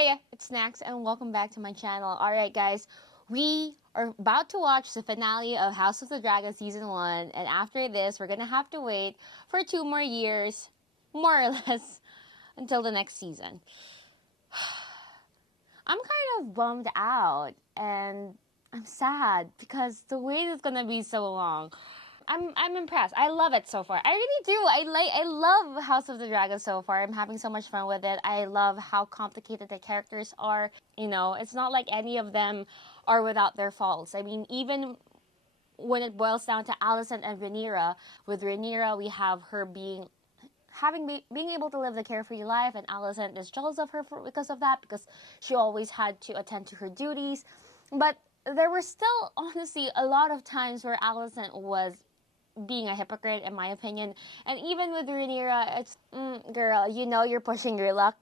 Hey, it's Snacks and welcome back to my channel. Alright guys, we are about to watch the finale of House of the Dragon Season 1, and after this, we're gonna have to wait for 2 more years, more or less, until the next season. I'm kind of bummed out, and I'm sad because the wait is gonna be so long. I'm impressed. I love it so far. I really do. I love House of the Dragon so far. I'm having so much fun with it. I love how complicated the characters are. You know, it's not like any of them are without their faults. I mean, even when it boils down to Alicent and Rhaenyra, with Rhaenyra we have her being able to live the carefree life, and Alicent is jealous of her because of that, because she always had to attend to her duties. But there were still, honestly, a lot of times where Alicent was being a hypocrite, in my opinion. And even with Rhaenyra, it's, girl, you know you're pushing your luck,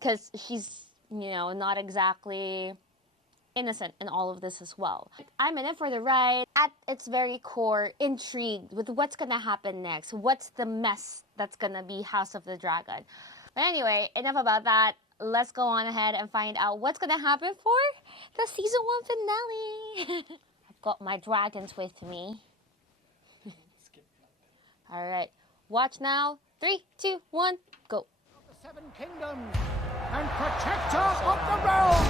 because she's, you know, not exactly innocent in all of this as well. I'm in it for the ride. At its very core, intrigued with what's gonna happen next. What's the mess that's gonna be House of the Dragon? But anyway, enough about that. Let's go on ahead and find out what's gonna happen for the Season 1 finale. I've got my dragons with me. Alright, watch now. 3, 2, 1, go. The 7 Kingdoms and protector of the realm!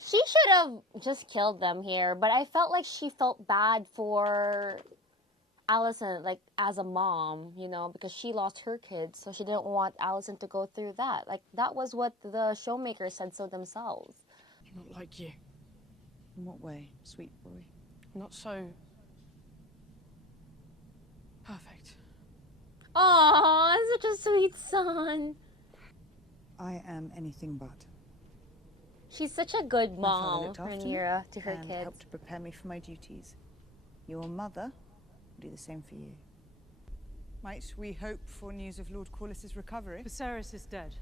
She should have just killed them here, but I felt like she felt bad for Alicent, like, as a mom, you know, because she lost her kids, so she didn't want Alicent to go through that. Like, that was what the showmakers said so themselves. Not like you. In what way, sweet boy? Not so perfect. Aww, such a sweet son. I am anything but. She's such a good My father mom, looked after me Rhaenyra, to her and kids. helped to prepare me for my duties. Your mother will do the same for you. Might we hope for news of Lord Corlys's recovery? Viserys is dead.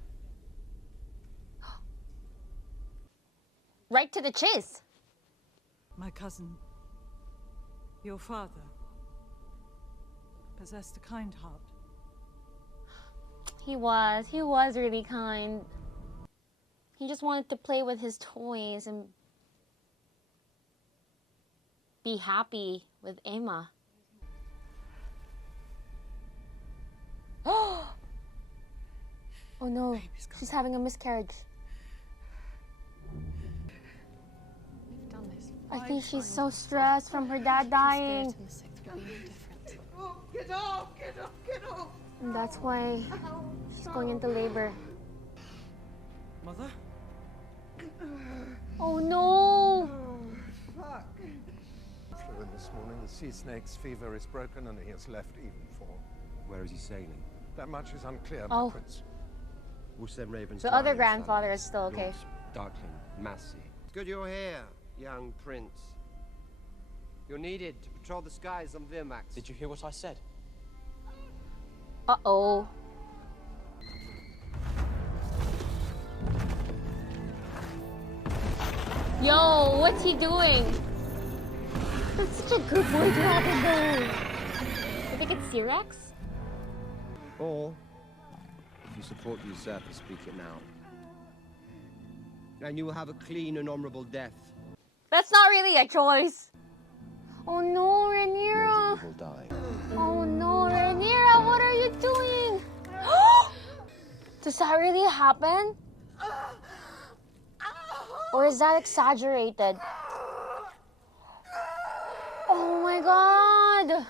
Right to the chase. My cousin, your father, possessed a kind heart. He was really kind. He just wanted to play with his toys and be happy with Aemond. Oh no, she's having a miscarriage. We've done this. I think she's so stressed from her dad dying. Oh, get off, get off, get off! And that's why she's going into labor. Mother? Oh no! Fuck. Flew in this morning. The sea snake's fever is broken and he has left Evenfall. Where is he sailing? That much is unclear, Oh. my prince. We'll send ravens. The other grandfather is still okay. Darkling, Massey. It's good you're here, young prince. You're needed to patrol the skies on Virmax. Did you hear what I said? Uh-oh. Yo, what's he doing? That's such a good boy dragon though. I think it's Syrax? Or, if you support the usurper, speak it now. And you will have a clean and honorable death. That's not really a choice. Oh no, Millions Rhaenyra. of people will die. Oh no, Rhaenyra, what are you doing? Does that really happen? Or is that exaggerated? Oh my god!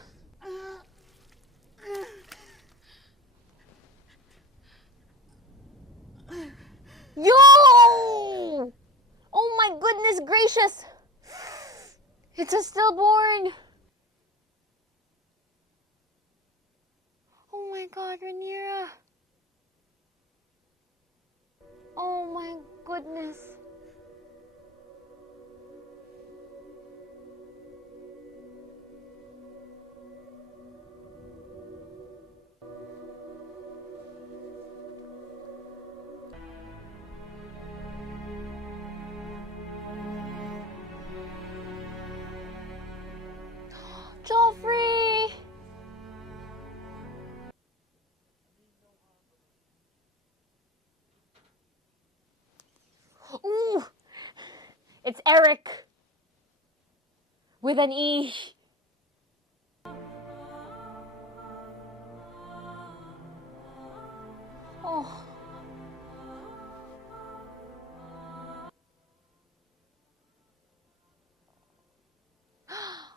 Yo! Oh my goodness gracious! It's a stillborn! Oh my god, Rhaenyra! Oh my goodness! Joffrey! It's Eric. With an E. Oh.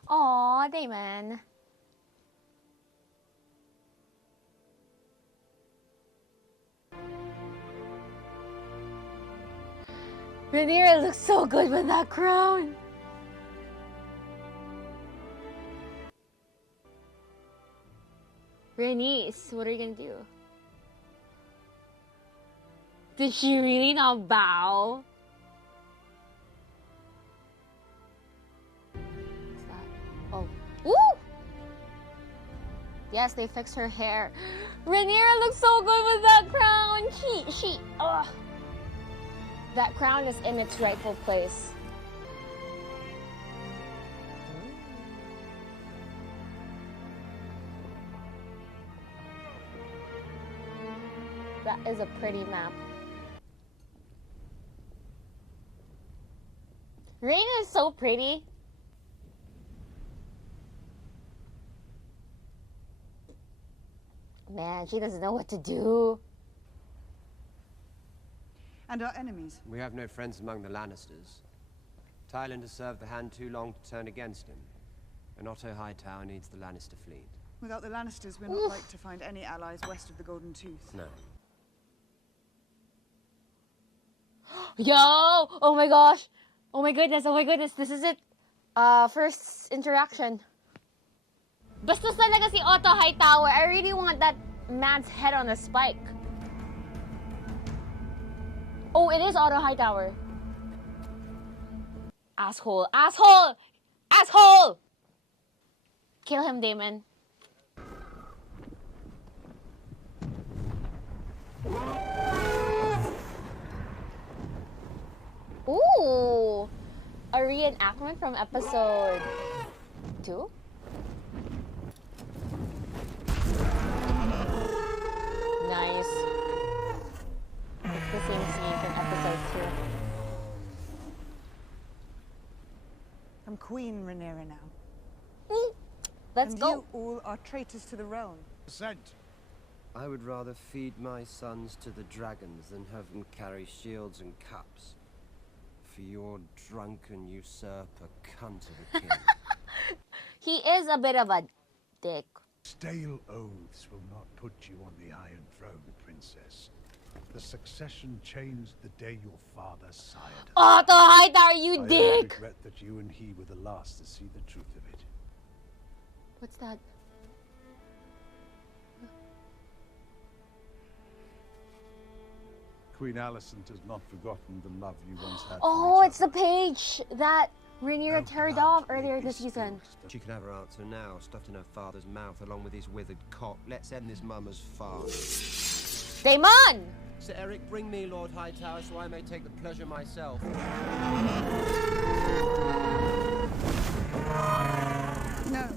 Aw, Damon. Rhaenyra looks so good with that crown. Rhaenys, what are you gonna do? Did she really not bow? What's that? Oh. Woo! Yes, they fixed her hair. Rhaenyra looks so good with that crown. Ugh. That crown is in its rightful place. That is a pretty map. Rhaena is so pretty. Man, she doesn't know what to do. And our enemies. We have no friends among the Lannisters. Tyland has served the Hand too long to turn against him. And Otto Hightower needs the Lannister fleet. Without the Lannisters, we're not like to find any allies west of the Golden Tooth. No. Yo! Oh my gosh! Oh my goodness, this is it. First interaction. Bastos talaga si Otto Hightower. I really want that man's head on a spike. Oh, it is Otto Hightower. Asshole. Asshole! Asshole! Kill him, Damon. Ooh! A reenactment from episode 2? Nice. It's the same scene from episode 2. I'm Queen Rhaenyra now. Let's and go. you all are traitors to the realm. Sent. I would rather feed my sons to the dragons than have them carry shields and cups. For your drunken usurper cunt of a king. He is a bit of a dick. Stale oaths will not put you on the Iron Throne, Princess. The succession changed the day your father sired her. Otto Hightower, you I dick! regret that you and he were the last to see the truth of it. What's that? Queen Alicent has not forgotten the love you once had. Oh, for each it's the other. page that Rhaenyra No teared blood off may earlier be this season. spilled. She can have her answer now, stuffed in her father's mouth along with his withered cock. Let's end this mama's farce. Damon! Sir Eric, bring me Lord Hightower so I may take the pleasure myself. No.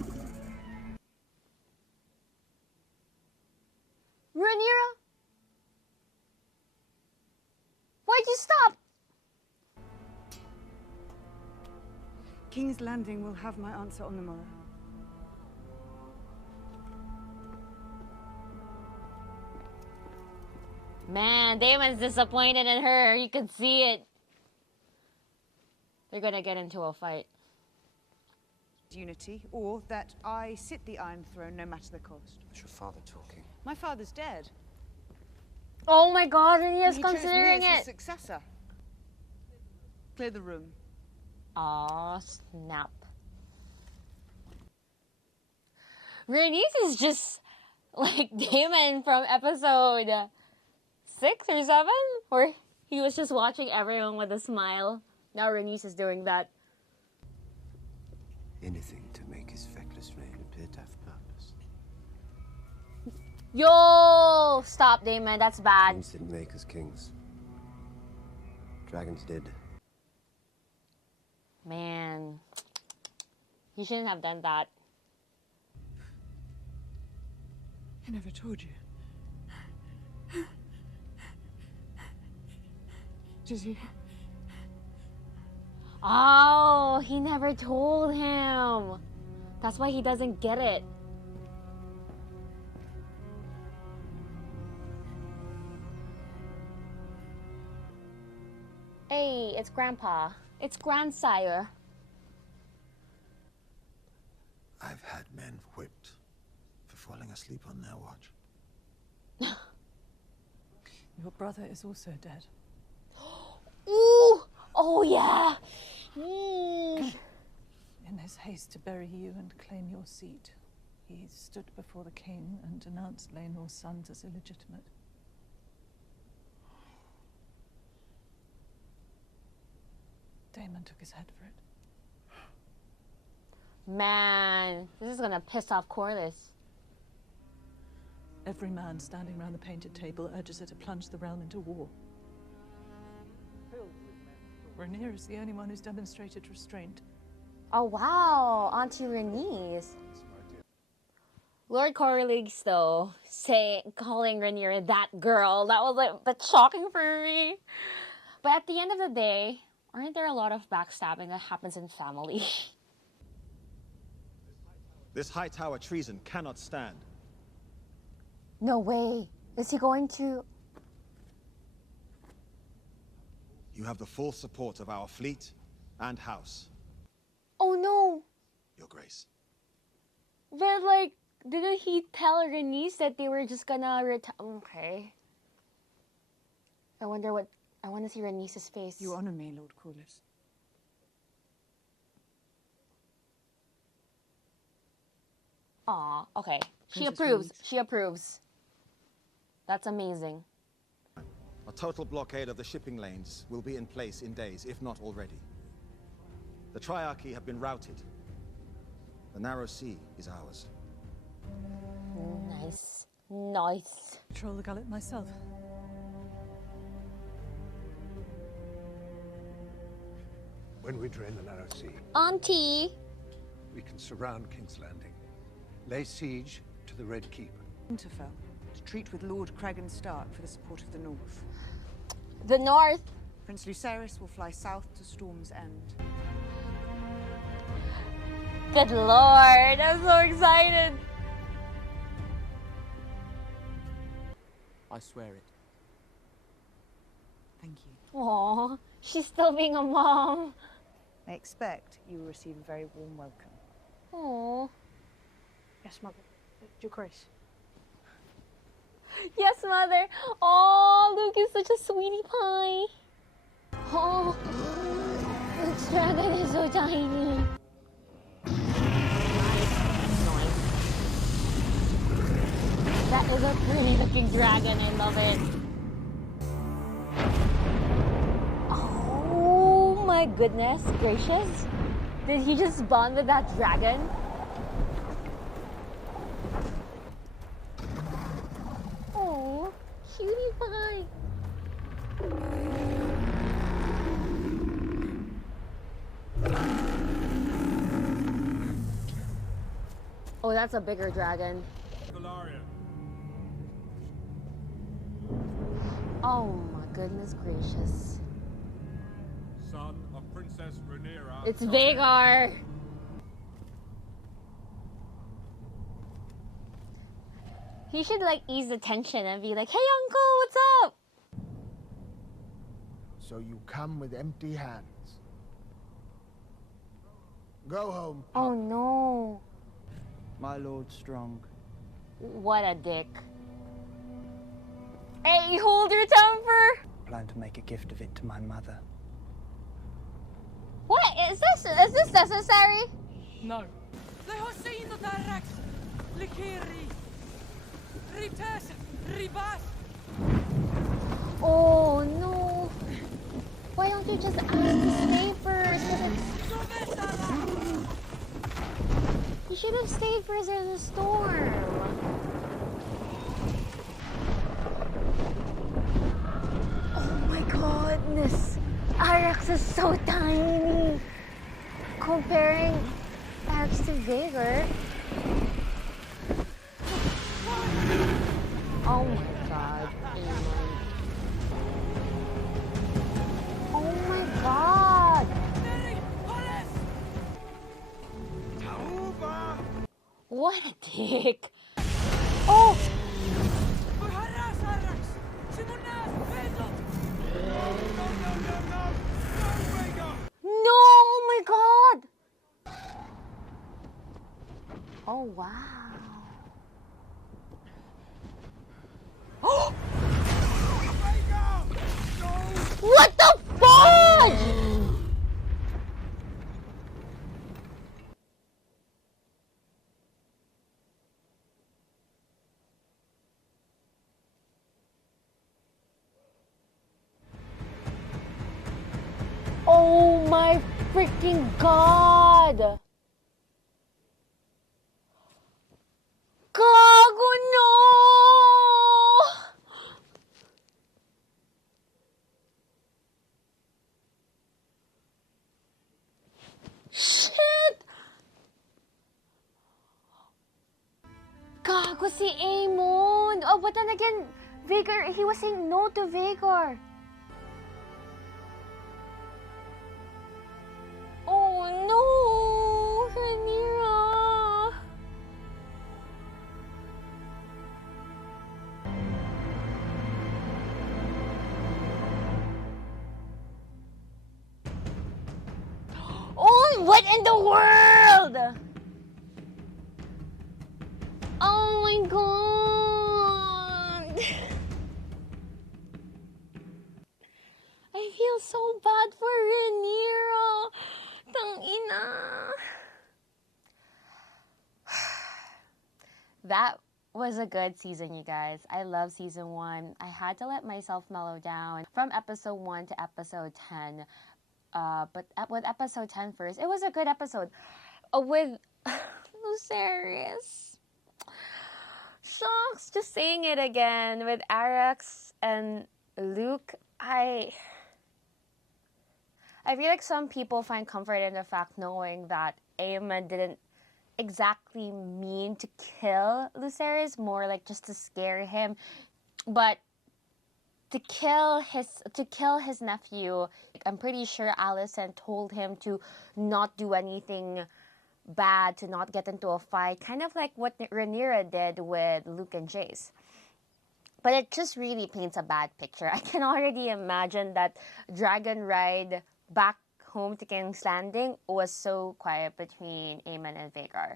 Rhaenyra? Why'd you stop? King's Landing will have my answer on the morrow. Man, Damon's disappointed in her. You can see it. They're gonna get into a fight. Unity, or that I sit the Iron Throne no matter the cost. That's your father talking. My father's dead. Oh my god, Rhaenyra's He chose me considering as his it. successor. Clear the room. Aw, snap. Rhaenys is just like Damon from episode 6 or 7, where he was just watching everyone with a smile. Now Rhaenys is doing that. Anything to make his feckless reign appear to have purpose. Yo! Stop, Damon. That's bad. Kings didn't make us kings. Dragons did. Man. You shouldn't have done that. I never told you. Did he? Oh, he never told him. That's why he doesn't get it. Hey, it's Grandpa. It's Grandsire. I've had men whipped for falling asleep on their watch. Your brother is also dead. Ooh! Oh, yeah! Mm. In his haste to bury you and claim your seat, he stood before the king and denounced Laenor's sons as illegitimate. Daemon took his head for it. Man, this is gonna piss off Corlys. Every man standing round the painted table urges her to plunge the realm into war. Rhaenyra is the only one who's demonstrated restraint. Oh, wow. Auntie Rhaenys. Lord Corlys, though, calling Rhaenyra that girl, that was a bit shocking for me. But at the end of the day, aren't there a lot of backstabbing that happens in family? This high tower treason cannot stand. No way. Is he going to... You have the full support of our fleet and house, Oh, no. Your Grace. But, like, didn't he tell Rhaenys that they were just gonna retire? Okay. I want to see Rhaenys' face. You honor me, Lord Corlys. Aw, okay. She Princess approves. Rhaenys. She approves. That's amazing. A total blockade of the shipping lanes will be in place in days, if not already. The Triarchy have been routed. The narrow sea is ours. Nice. Nice. Control the gullet myself. When we drain the narrow sea, Auntie! we can surround King's Landing, lay siege to the Red Keep. Winterfell, to treat with Lord Cregan Stark for the support of the North. The North. Prince Lucerys will fly south to Storm's End. Good lord, I'm so excited. I swear it. Thank you. Aw, she's still being a mom. I expect you will receive a very warm welcome. Aw. Yes, Mother. Your Grace. Yes, Mother. Oh, Luke is such a sweetie pie. Oh, Luke's dragon is so tiny. Nice. That is a pretty looking dragon. I love it. Oh my goodness gracious. Did he just bond with that dragon? Oh, cutie pie. Oh, that's a bigger dragon. Oh my goodness gracious. Son of Princess Rhaenyra. It's Vhagar. He should like ease the tension and be like, "Hey uncle, what's up?" So you come with empty hands. Go home. Oh no. My lord strong. What a dick. Hey, hold your temper. Plan to make a gift of it to my mother. What is this? Is this necessary? No. Oh no. Why don't you just ask to stay first? You should have stayed first in the storm. Oh my goodness. Arax is so tiny. Comparing Arax to Vhagar. Oh my god. Aemond. Oh my god. What a dick. Oh! No, oh my god! Oh wow. Oh! What the fudge? Oh my freaking god! Gago, no! Shit! Gago si Aemond! Oh, but then again, Vhagar, he was saying no to Vhagar. Oh no! Rhaenyra! Oh, what in the world? Oh my god! I feel so bad for Rhaenyra. Tangina. That was a good season, you guys. I love season 1. I had to let myself mellow down from episode 1 to episode 10. But with episode 10 first, it was a good episode. With Lucerys. Shucks, just saying it again. With Arax and Luke, I feel like some people find comfort in the fact knowing that Aemond didn't exactly mean to kill Lucerys, more like just to scare him. But to kill his nephew, I'm pretty sure Alicent told him to not do anything bad, to not get into a fight, kind of like what Rhaenyra did with Luke and Jace. But it just really paints a bad picture. I can already imagine that dragon ride back home to King's Landing was so quiet between Aemond and Vhagar.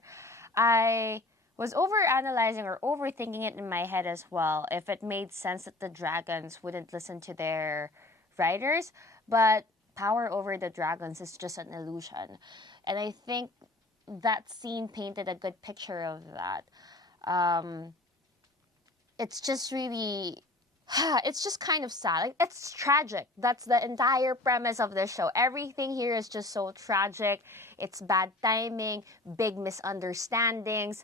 I was overanalyzing or overthinking it in my head as well, if it made sense that the dragons wouldn't listen to their riders, but power over the dragons is just an illusion. And I think that scene painted a good picture of that. It's just really... it's just kind of sad. Like, it's tragic. That's the entire premise of the show. Everything here is just so tragic. It's bad timing, big misunderstandings.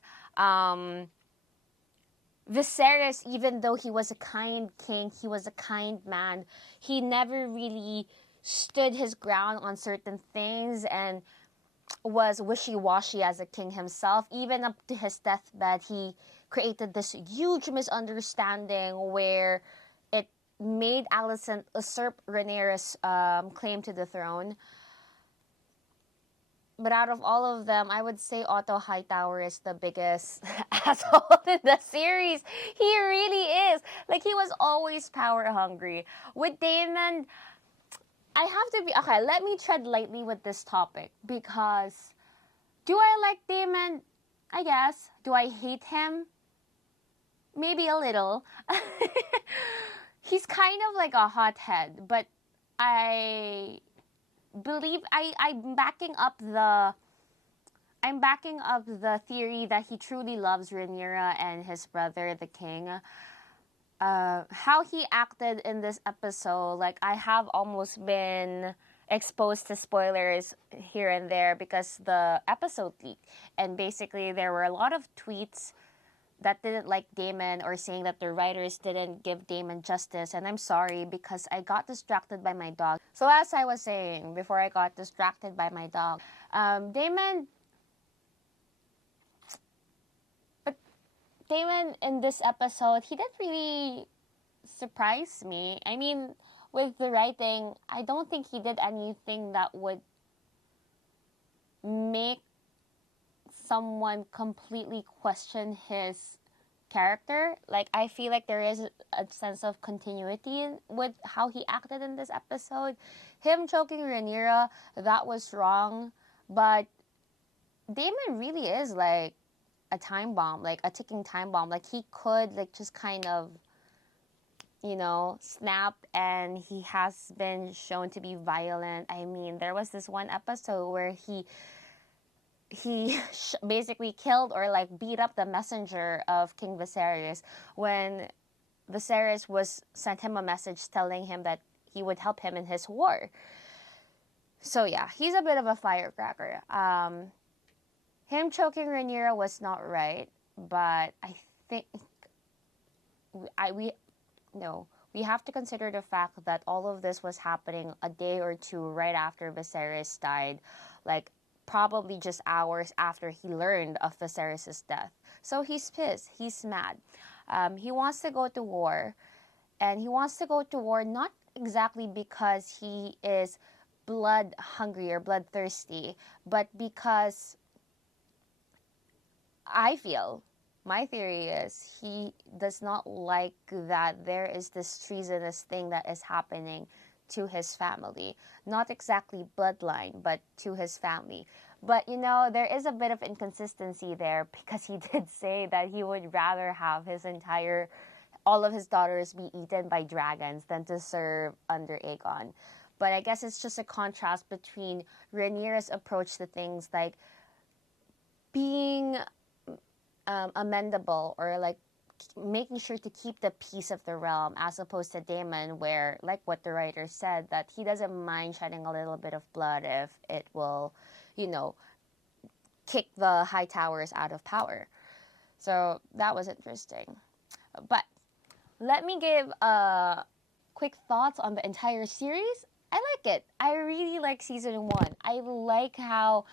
Viserys, even though he was a kind king, he was a kind man, he never really stood his ground on certain things and was wishy-washy as a king himself. Even up to his deathbed, he created this huge misunderstanding where it made Alicent usurp Rhaenyra's claim to the throne. But out of all of them, I would say Otto Hightower is the biggest asshole in the series. He really is. Like, he was always power hungry. With Daemon, I have to be... Okay, let me tread lightly with this topic. Because, do I like Daemon? I guess. Do I hate him? Maybe a little. He's kind of like a hothead. But I believe... I'm backing up the theory that he truly loves Rhaenyra and his brother, the king. How he acted in this episode, like, I have almost been exposed to spoilers here and there because the episode leaked. And basically, there were a lot of tweets that didn't like Daemon or saying that the writers didn't give Daemon justice. And I'm sorry because I got distracted by my dog. So as I was saying, before I got distracted by my dog, Daemon in this episode, he didn't really surprise me. I mean, with the writing, I don't think he did anything that would make someone completely question his character. Like, I feel like there is a sense of continuity with how he acted in this episode. Him choking Rhaenyra, that was wrong, but Daemon really is like a time bomb, like a ticking time bomb. Like, he could like just kind of, you know, snap, and he has been shown to be violent. I mean, there was this one episode where he basically killed or like beat up the messenger of King Viserys when Viserys sent him a message telling him that he would help him in his war. So yeah, he's a bit of a firecracker. Him choking Rhaenyra was not right, but I think we have to consider the fact that all of this was happening a day or two right after Viserys died, like probably just hours after he learned of Viserys' death. So he's pissed, he's mad. He wants to go to war, and he wants to go to war not exactly because he is blood hungry or bloodthirsty, but because I feel, my theory is, he does not like that there is this treasonous thing that is happening to his family. Not exactly bloodline, but to his family. But, you know, there is a bit of inconsistency there, because he did say that he would rather have all of his daughters be eaten by dragons than to serve under Aegon. But I guess it's just a contrast between Rhaenyra's approach to things like being amendable, or like making sure to keep the peace of the realm, as opposed to Daemon, where, like what the writer said, that he doesn't mind shedding a little bit of blood if it will, you know, kick the high towers out of power. So that was interesting. But let me give quick thoughts on the entire series. I like it. I really like season 1. I like how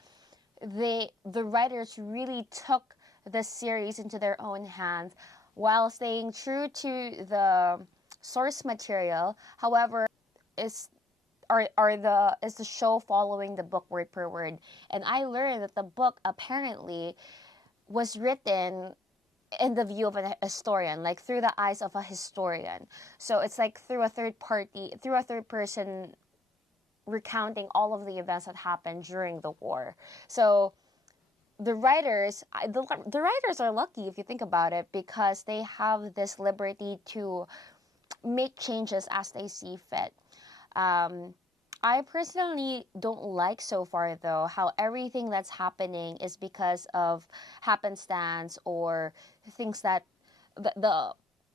the writers really took the series into their own hands while staying true to the source material. However, is the show following the book word per word? And I learned that the book apparently was written in the view of a historian, like through the eyes of a historian. So it's like through a third person recounting all of the events that happened during the war. So the writers are lucky, if you think about it, because they have this liberty to make changes as they see fit. I personally don't like so far, though, how everything that's happening is because of happenstance or things that the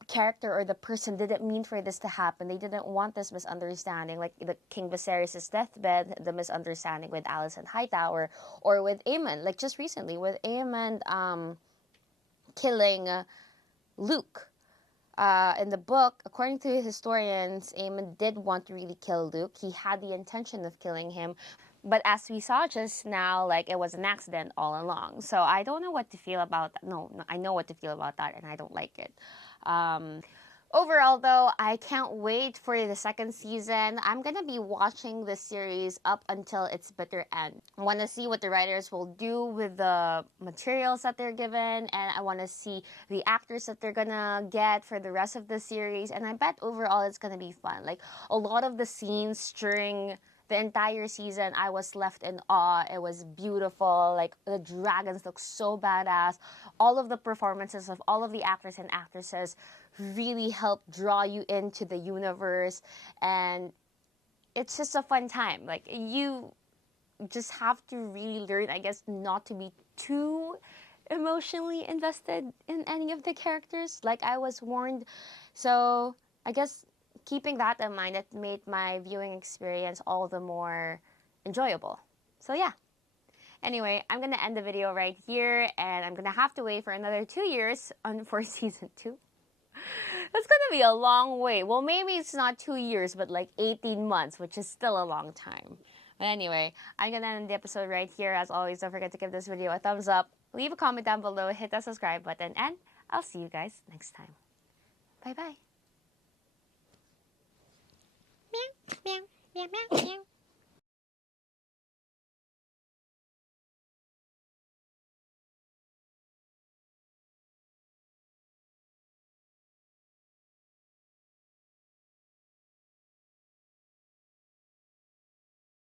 character or the person didn't mean for this to happen. They didn't want this misunderstanding, like the King Viserys' deathbed, the misunderstanding with Alicent Hightower, or with Aemond, like just recently with Aemond killing Luke. In the book, according to historians, Aemond did want to really kill Luke. He had the intention of killing him, but as we saw just now, like, it was an accident all along. So I don't know what to feel about that. No, I know what to feel about that, and I don't like it. Overall, though, I can't wait for the second season. I'm gonna be watching this series up until its bitter end. I want to see what the writers will do with the materials that they're given, and I want to see the actors that they're gonna get for the rest of the series, and I bet overall it's gonna be fun. Like, a lot of the scenes during the entire season, I was left in awe. It was beautiful. Like, the dragons look so badass. All of the performances of all of the actors and actresses really help draw you into the universe, and it's just a fun time. Like, you just have to really learn, I guess, not to be too emotionally invested in any of the characters, like I was warned. So I guess keeping that in mind, it made my viewing experience all the more enjoyable. So yeah. Anyway, I'm gonna end the video right here, and I'm gonna have to wait for another 2 years for season 2. That's gonna be a long wait. Well, maybe it's not 2 years, but like 18 months, which is still a long time. But anyway, I'm gonna end the episode right here. As always, don't forget to give this video a thumbs up, leave a comment down below, hit that subscribe button, and I'll see you guys next time. Bye bye. Meow, meow, meow, meow, meow.